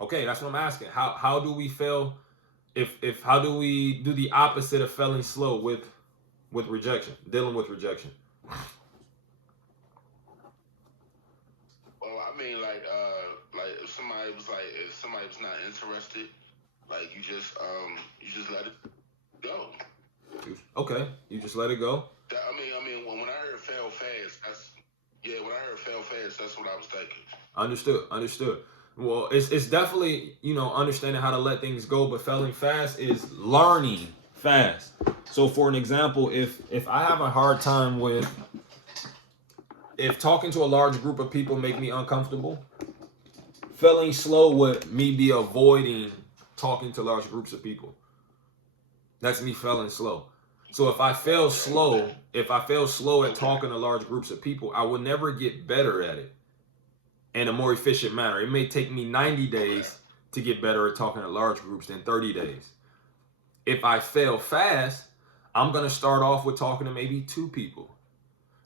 Okay, that's what I'm asking. How do we fail? If how do we do the opposite of failing slow with rejection, dealing with rejection? Well, I mean, like if somebody was not interested, like you just let it go. Okay, you just let it go. When I heard fail fast, that's yeah. When I heard fail fast, that's what I was thinking. Understood. Understood. Well, it's definitely understanding how to let things go, but failing fast is learning fast. So, for an example, if I have a hard time with if talking to a large group of people make me uncomfortable, failing slow would me be avoiding talking to large groups of people. That's me failing slow. So if I fail slow at Okay. talking to large groups of people, I will never get better at it in a more efficient manner. It may take me 90 Okay. days to get better at talking to large groups than 30 days. If I fail fast, I'm going to start off with talking to maybe two people.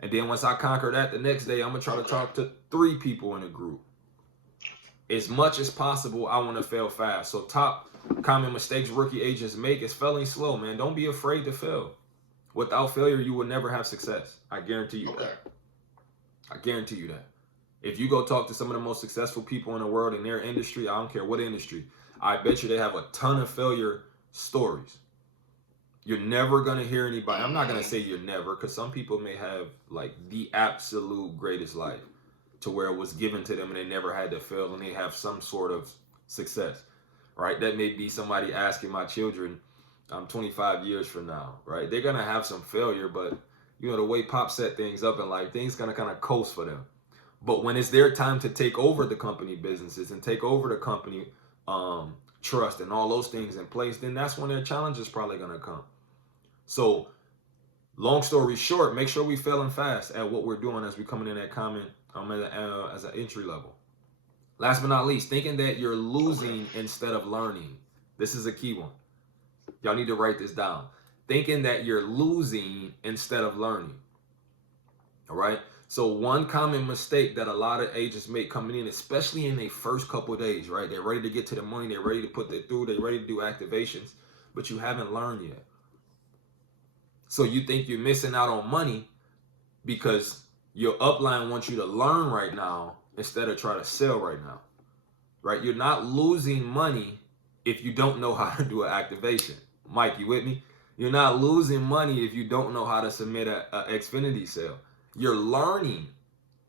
And then once I conquer that, the next day, I'm going to try to Okay. talk to three people in a group. As much as possible, I want to fail fast. So, top common mistakes rookie agents make is failing slow, man. Don't be afraid to fail. Without failure, you will never have success. I guarantee you that. Okay. I guarantee you that. If you go talk to some of the most successful people in the world in their industry, I don't care what industry, I bet you they have a ton of failure stories. You're never gonna hear anybody. I'm not gonna Mm-hmm. say you're never, because some people may have like the absolute greatest life to where it was given to them and they never had to fail and they have some sort of success, right? That may be somebody asking my children 25 years from now, right? They're gonna have some failure, but the way Pop set things up in life, things gonna kind of coast for them. But when it's their time to take over the company businesses and take over the company um, trust and all those things in place, then that's when their challenge is probably going to come. So, long story short, make sure we failing fast at what we're doing as we coming in at common as an entry level. Last but not least, thinking that you're Okay. losing instead of learning. This is a key one. Y'all need to write this down. Thinking that you're losing instead of learning. All right. So one common mistake that a lot of agents make coming in, especially in their first couple of days, right? They're ready to get to the money, they're ready to put that through, they're ready to do activations, but you haven't learned yet. So you think you're missing out on money because your upline wants you to learn right now instead of try to sell right now. Right? You're not losing money if you don't know how to do an activation. Mike, you with me? You're not losing money if you don't know how to submit a Xfinity sale. You're learning.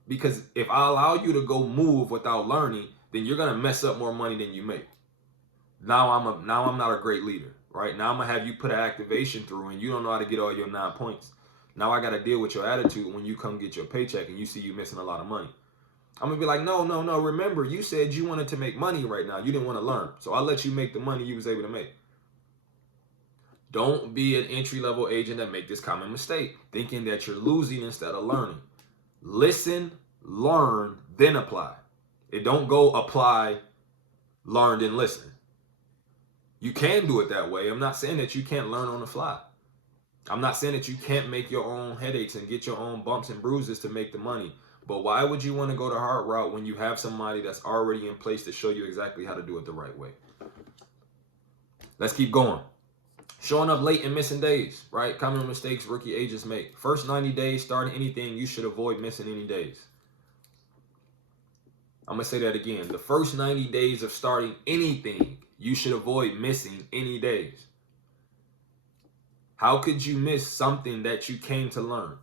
Because if I allow you to go move without learning, then you're gonna mess up more money than you make. Now I'm not a great leader, right? Now I'm gonna have you put an activation through and you don't know how to get all your 9 points. Now I gotta deal with your attitude when you come get your paycheck and you see you missing a lot of money. I'm gonna be like, no, no, no. Remember, you said you wanted to make money right now. You didn't want to learn, so I'll let you make the money you was able to make. Don't be an entry level agent that make this common mistake, thinking that you're losing instead of learning. Listen, learn, then apply. It don't go apply, learn, then listen. You can do it that way. I'm not saying that you can't learn on the fly. I'm not saying that you can't make your own headaches and get your own bumps and bruises to make the money. But why would you want to go the hard route when you have somebody that's already in place to show you exactly how to do it the right way? Let's keep going. Showing up late and missing days, right? Common mistakes rookie agents make. First 90 days starting anything, you should avoid missing any days. I'm going to say that again. The first 90 days of starting anything, you should avoid missing any days. How could you miss something that you came to learn?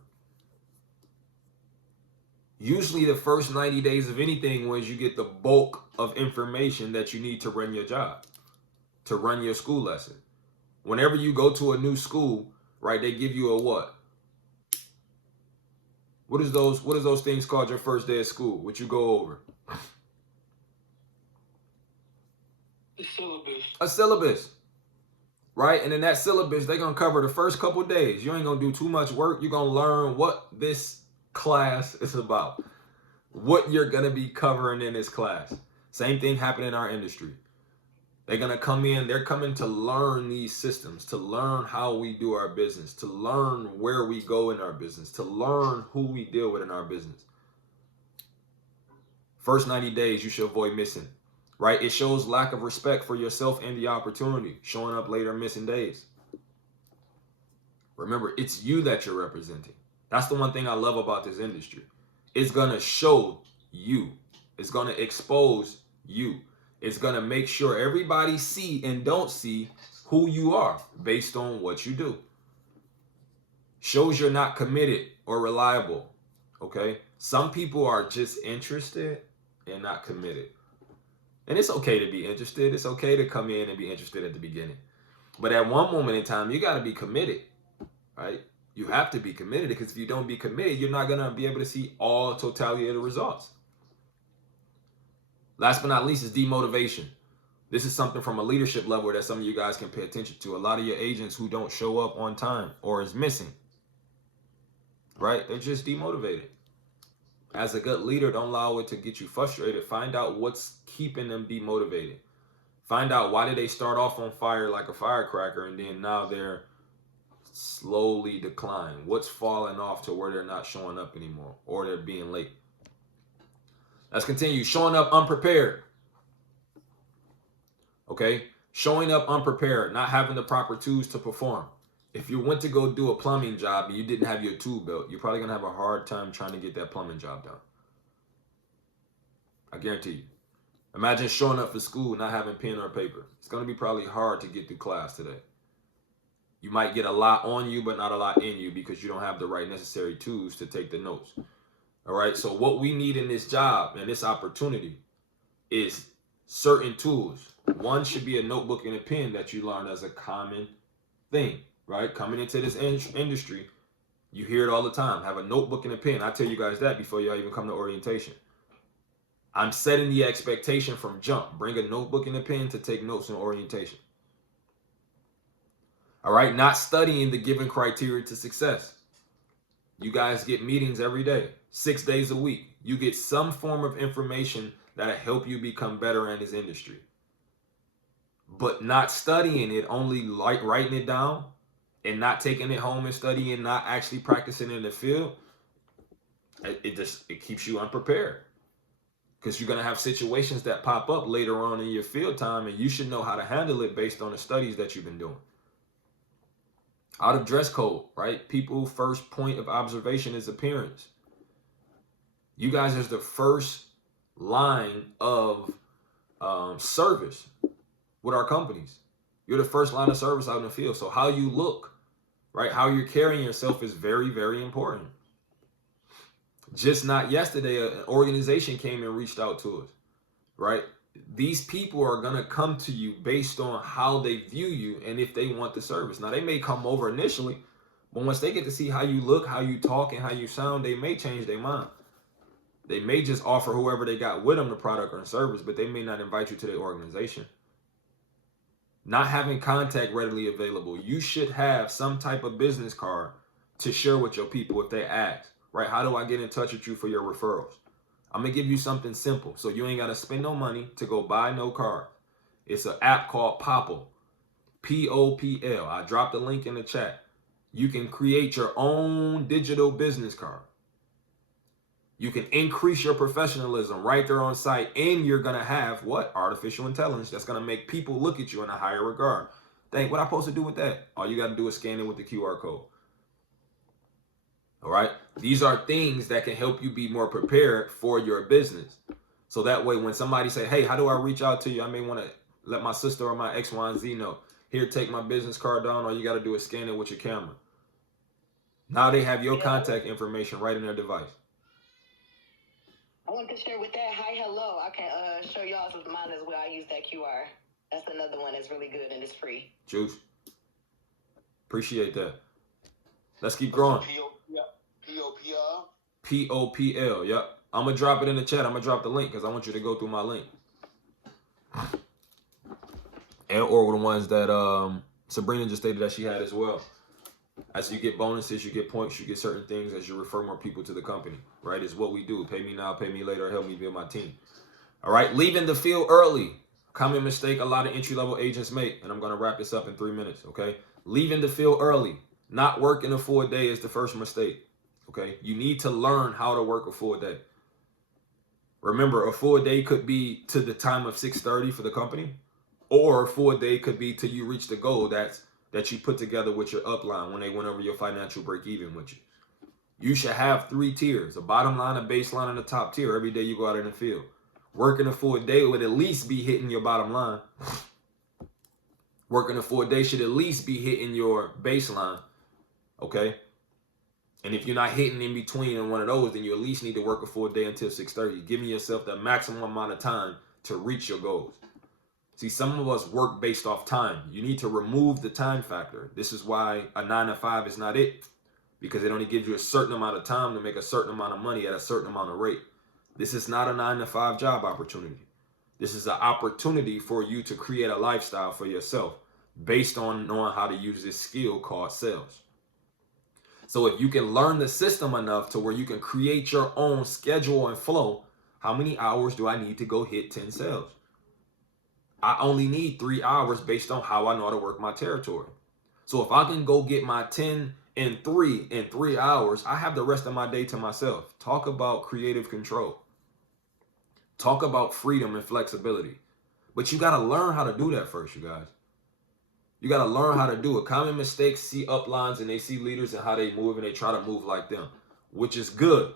Usually, the first 90 days of anything was you get the bulk of information that you need to run your job, to run your school lesson. Whenever you go to a new school, right, they give you a what? What is those things called your first day of school? What you go over? The syllabus. A syllabus, right? And in that syllabus, they're gonna cover the first couple days. You ain't gonna do too much work. You're gonna learn what this class is about, what you're gonna be covering in this class. Same thing happened in our industry. They're gonna come in, they're coming to learn these systems, to learn how we do our business, to learn where we go in our business, to learn who we deal with in our business. First 90 days, you should avoid missing. right? It shows lack of respect for yourself and the opportunity, showing up later, missing days. Remember, it's you that you're representing. That's the one thing I love about this industry. It's going to show you. It's going to expose you. It's going to make sure everybody see and don't see who you are based on what you do. Shows you're not committed or reliable. Okay? Some people are just interested and not committed. And it's okay to be interested. It's okay to come in and be interested at the beginning. But at one moment in time, you got to be committed, right? You have to be committed, because if you don't be committed, you're not going to be able to see all totality of the results. Last but not least is demotivation. This is something from a leadership level that some of you guys can pay attention to. A lot of your agents who don't show up on time or is missing, right? They're just demotivated. As a good leader, don't allow it to get you frustrated. Find out what's keeping them demotivated. Find out why did they start off on fire like a firecracker and then now they're slowly decline. What's falling off to where they're not showing up anymore or they're being late. Let's continue. Showing up unprepared. Okay? Showing up unprepared, not having the proper tools to perform. If you went to go do a plumbing job and you didn't have your tool belt, you're probably going to have a hard time trying to get that plumbing job done. I guarantee you. Imagine showing up for school not having pen or paper. It's going to be probably hard to get through class today. You might get a lot on you, but not a lot in you because you don't have the right necessary tools to take the notes. All right. So what we need in this job and this opportunity is certain tools. One should be a notebook and a pen that you learn as a common thing, right? Coming into this industry, you hear it all the time. Have a notebook and a pen. I tell you guys that before y'all even come to orientation. I'm setting the expectation from jump. Bring a notebook and a pen to take notes in orientation. All right. Not studying the given criteria to success. You guys get meetings every day, 6 days a week. You get some form of information that'll help you become better in this industry. But not studying it, only like writing it down and not taking it home and studying, not actually practicing in the field, it keeps you unprepared. Because you're going to have situations that pop up later on in your field time, and you should know how to handle it based on the studies that you've been doing. Out of dress code, right? People's first point of observation is appearance. You guys are the first line of service with our companies. You're the first line of service out in the field. So how you look, right? How you're carrying yourself is very, very important. Just not yesterday, an organization came and reached out to us, right? These people are going to come to you based on how they view you and if they want the service. Now, they may come over initially, but once they get to see how you look, how you talk, and how you sound, they may change their mind. They may just offer whoever they got with them the product or service, but they may not invite you to their organization. Not having contact readily available. You should have some type of business card to share with your people if they ask, right? How do I get in touch with you for your referrals? I'm going to give you something simple so you ain't got to spend no money to go buy no card. It's an app called Popl, P-O-P-L. I dropped the link in the chat. You can create your own digital business card. You can increase your professionalism right there on site, and you're going to have what? Artificial intelligence that's going to make people look at you in a higher regard. Think, what am I supposed to do with that? All you got to do is scan it with the QR code. All right. These are things that can help you be more prepared for your business. So that way, when somebody say, hey, how do I reach out to you? I may want to let my sister or my X, Y, and Z know. Here, take my business card down. All you got to do is scan it with your camera. Now they have your contact information right in their device. I want to share with that. Hi, hello. I can show y'all with mine as well. I use that QR. That's another one that's really good and it's free. Juice. Appreciate that. Let's keep growing. P-O-P-L? P-O-P-L, yep. I'm going to drop it in the chat. I'm going to drop the link because I want you to go through my link. And or the ones that Sabrina just stated that she had as well. As you get bonuses, you get points, you get certain things as you refer more people to the company, right? It's what we do. Pay me now, pay me later, help me build my team. All right, leaving the field early. Common mistake a lot of entry-level agents make, and I'm going to wrap this up in 3 minutes, okay? Leaving the field early. Not working a full day is the first mistake, okay? You need to learn how to work a full day. Remember, a full day could be to the time of 6:30 for the company, or a full day could be till you reach the goal that you put together with your upline when they went over your financial break even with you. You should have 3 tiers: a bottom line, a baseline, and a top tier every day you go out in the field. Working a full day would at least be hitting your bottom line. Working a full day should at least be hitting your baseline. Okay? And if you're not hitting in between in one of those, then you at least need to work a full day until 6:30, giving yourself the maximum amount of time to reach your goals. See, some of us work based off time. You need to remove the time factor. This is why a 9 to 5 is not it, because it only gives you a certain amount of time to make a certain amount of money at a certain amount of rate. This is not a 9 to 5 job opportunity. This is an opportunity for you to create a lifestyle for yourself based on knowing how to use this skill called sales. So if you can learn the system enough to where you can create your own schedule and flow, how many hours do I need to go hit 10 sales? I only need 3 hours based on how I know how to work my territory. So if I can go get my 10 and 3 in 3 hours, I have the rest of my day to myself. Talk about creative control. Talk about freedom and flexibility. But you got to learn how to do that first, you guys. You got to learn how to do it. Common mistakes see uplines and they see leaders and how they move and they try to move like them, which is good.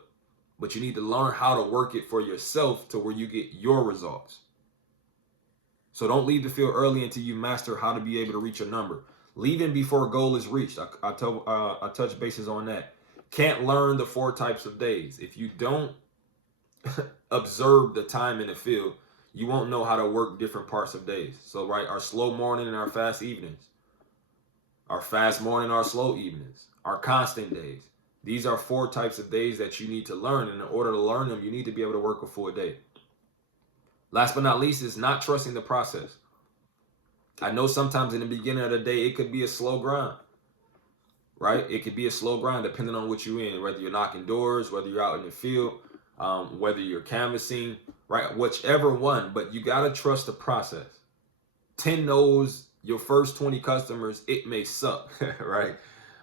But you need to learn how to work it for yourself to where you get your results. So don't leave the field early until you master how to be able to reach your number. Leaving before a goal is reached. I touch bases on that. Can't learn the 4 types of days. If you don't observe the time in the field, you won't know how to work different parts of days. So, right, our slow morning and our fast evenings, our fast morning, our slow evenings, our constant days. These are 4 types of days that you need to learn. And in order to learn them, you need to be able to work a full day. Last but not least is not trusting the process. I know sometimes in the beginning of the day, it could be a slow grind, right? It could be a slow grind depending on what you're in, whether you're knocking doors, whether you're out in the field, whether you're canvassing, right? Whichever one, but you got to trust the process. 10 no's, your first 20 customers, it may suck, right?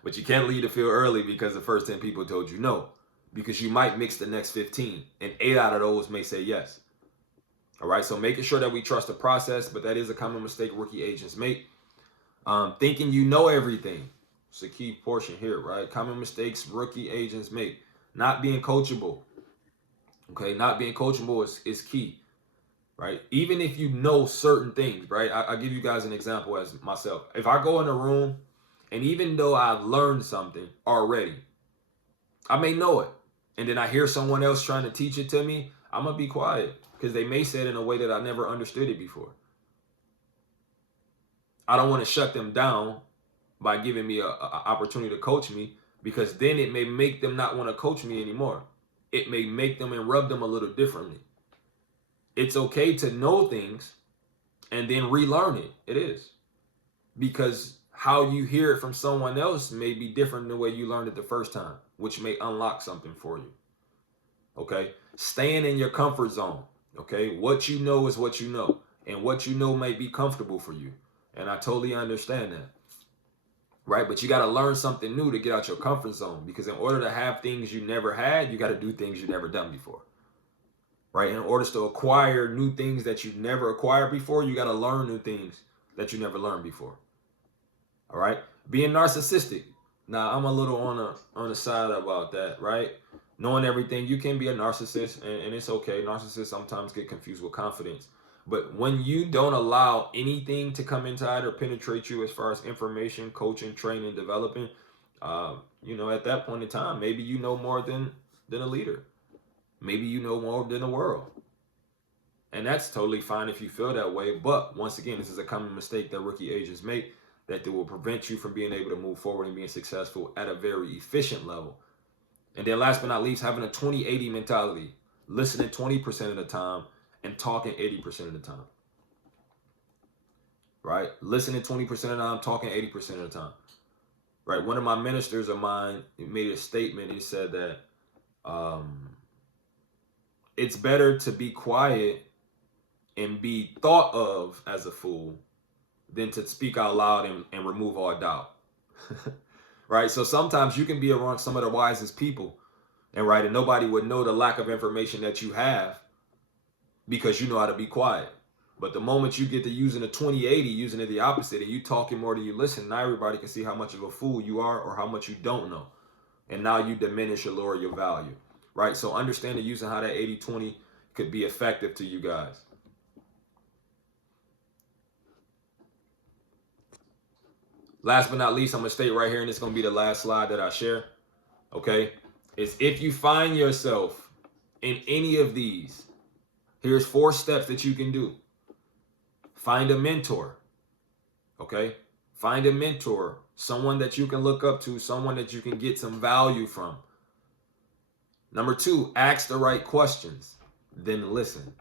But you can't leave the field early because the first 10 people told you no, because you might mix the next 15 and 8 out of those may say yes. All right, so making sure that we trust the process, but that is a common mistake rookie agents make. Thinking you know everything. It's a key portion here, right? Common mistakes rookie agents make. Not being coachable. Okay, not being coachable is key, right? Even if you know certain things, right? I'll give you guys an example as myself. If I go in a room and even though I've learned something already, I may know it. And then I hear someone else trying to teach it to me, I'm going to be quiet. Because they may say it in a way that I never understood it before. I don't want to shut them down by giving me an opportunity to coach me, because then it may make them not want to coach me anymore. It may make them and rub them a little differently. It's okay to know things and then relearn it. It is. Because how you hear it from someone else may be different than the way you learned it the first time, which may unlock something for you. Okay? Staying in your comfort zone. Okay, what you know is what you know, and what you know might be comfortable for you. And I totally understand that. Right? But you got to learn something new to get out your comfort zone, because in order to have things you never had, you got to do things you've never done before. Right? In order to acquire new things that you've never acquired before, you got to learn new things that you never learned before. All right? Being narcissistic. Now, I'm a little on the side about that, right? Knowing everything, you can be a narcissist, and it's okay. Narcissists sometimes get confused with confidence. But when you don't allow anything to come inside or penetrate you as far as information, coaching, training, developing, at that point in time, maybe you know more than a leader. Maybe you know more than the world. And that's totally fine if you feel that way. But once again, this is a common mistake that rookie agents make, that they will prevent you from being able to move forward and being successful at a very efficient level. And then last but not least, having a 20-80 mentality, listening 20% of the time and talking 80% of the time. Right? Listening 20% of the time, talking 80% of the time. Right? One of my ministers of mine made a statement. He said that it's better to be quiet and be thought of as a fool than to speak out loud and remove all doubt. Right? So sometimes you can be around some of the wisest people, and nobody would know the lack of information that you have, because you know how to be quiet. But the moment you get to using a 20/80, using it the opposite, and you talking more than you listen, now everybody can see how much of a fool you are or how much you don't know. And now you diminish or lower your value, right? So understanding using how that 80/20 could be effective to you guys. Last but not least, I'm going to state right here, and it's going to be the last slide that I share, okay? Is if you find yourself in any of these, here's 4 steps that you can do. Find a mentor, okay? Find a mentor, someone that you can look up to, someone that you can get some value from. Number 2, ask the right questions, then listen.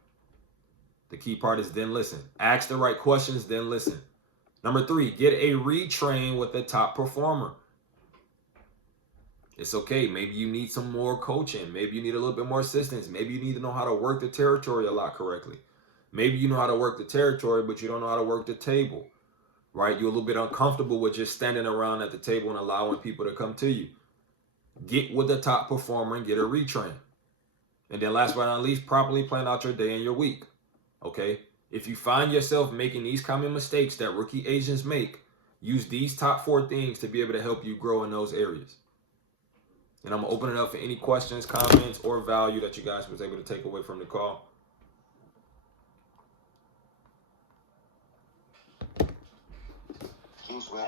The key part is then listen. Ask the right questions, then listen. Number 3, get a retrain with a top performer. It's okay. Maybe you need some more coaching. Maybe you need a little bit more assistance. Maybe you need to know how to work the territory a lot correctly. Maybe you know how to work the territory, but you don't know how to work the table, right? You're a little bit uncomfortable with just standing around at the table and allowing people to come to you. Get with the top performer and get a retrain. And then last but not least, properly plan out your day and your week, okay? If you find yourself making these common mistakes that rookie agents make, use these top 4 things to be able to help you grow in those areas. And I'm going to open it up for any questions, comments, or value that you guys was able to take away from the call. Juice, man.